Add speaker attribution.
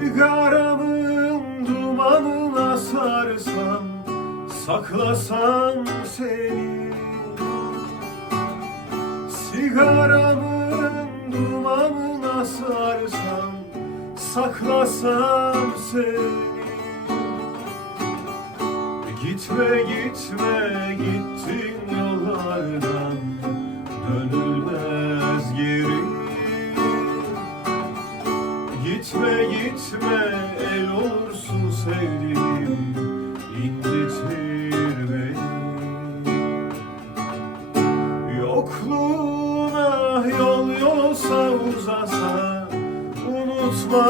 Speaker 1: Sigaramın dumanına sarsam Saklasam seni. Sigaramın dumanına sarsam Saklasam seni. Gitme gitme gittin yollardan Dönülmez Gitme gitme el olursun sevdiğim incitir beni. Yokluğuna yol yolsa uzasa unutma